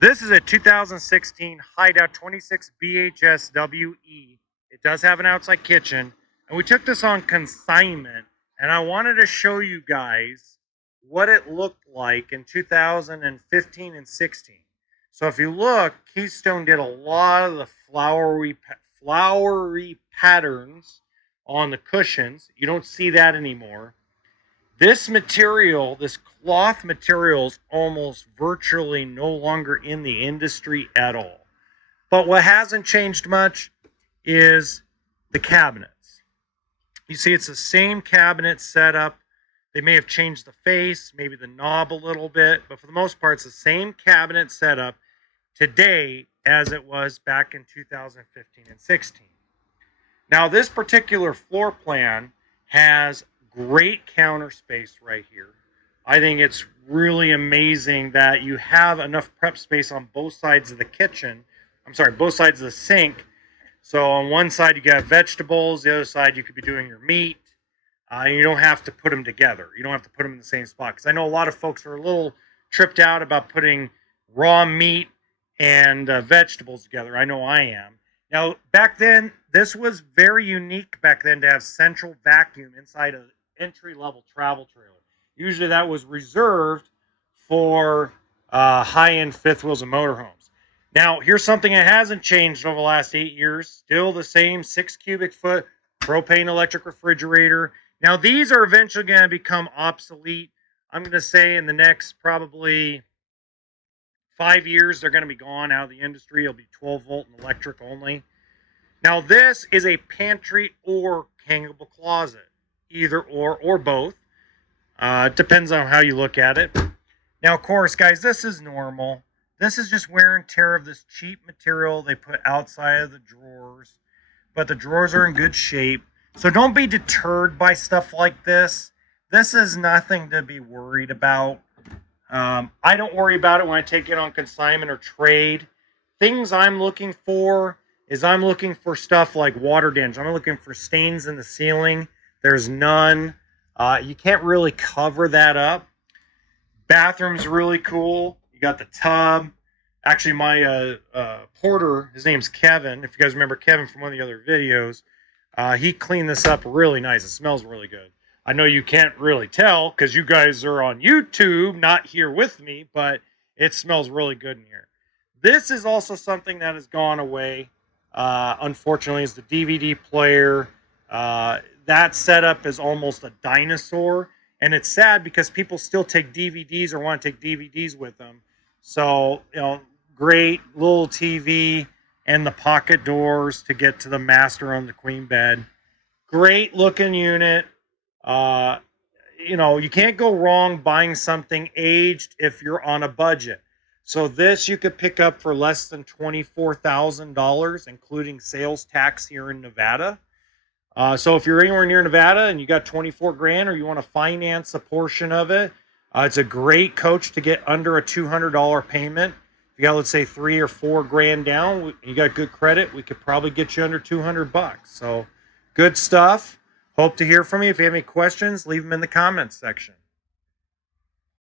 This is a 2016 Hideout 26BHSWE. It does have an outside kitchen, and we took this on consignment, and I wanted to show you guys what it looked like in 2015 and 16. So if you look, Keystone did a lot of the flowery patterns on the cushions. You don't see that anymore. This material, this cloth material, is almost virtually no longer in the industry at all. But what hasn't changed much is the cabinets. You see, it's the same cabinet setup. They may have changed the face, maybe the knob a little bit, but for the most part, it's the same cabinet setup today as it was back in 2015 and 16. Now, this particular floor plan has great counter space right here. I think it's really amazing that you have enough prep space on both sides of the kitchen. I'm sorry, both sides of the sink. So on one side you got vegetables, the other side you could be doing your meat. And you don't have to put them together. You don't have to put them in the same spot. Because I know a lot of folks are a little tripped out about putting raw meat and vegetables together. I know I am. Now, back then, this was very unique back then to have central vacuum inside an entry-level travel trailer. Usually that was reserved for high-end fifth wheels and motorhomes. Now, here's something that hasn't changed over the last 8 years. Still the same 6 cubic foot propane electric refrigerator. Now, these are eventually going to become obsolete. I'm going to say in the next probably 5 years, they're going to be gone out of the industry. It'll be 12 volt and electric only. Now, this is a pantry or hangable closet, either or both. It depends on how you look at it. Now, of course, guys, this is normal. This is just wear and tear of this cheap material they put outside of the drawers. But the drawers are in good shape. So don't be deterred by stuff like this. This is nothing to be worried about. I don't worry about it when I take it on consignment or trade. Things I'm looking for is I'm looking for stuff like water damage. I'm looking for stains in the ceiling. There's none. You can't really cover that up. Bathroom's really cool. You got the tub. Actually, my porter, his name's Kevin. If you guys remember Kevin from one of the other videos, he cleaned this up really nice. It smells really good. I know you can't really tell because you guys are on YouTube, not here with me, but it smells really good in here. This is also something that has gone away, unfortunately, is the DVD player. That setup is almost a dinosaur, and it's sad because people still take DVDs or want to take DVDs with them. So, great little TV and the pocket doors to get to the master on the queen bed. Great looking unit. You can't go wrong buying something aged if you're on a budget. So this you could pick up for less than $24,000, including sales tax here in Nevada. So if you're anywhere near Nevada and you got 24 grand or you want to finance a portion of it, it's a great coach to get under a $200 payment. If you got, let's say, 3 or 4 grand down, you got good credit, we could probably get you under $200. So good stuff. Hope to hear from you. If you have any questions, leave them in the comments section.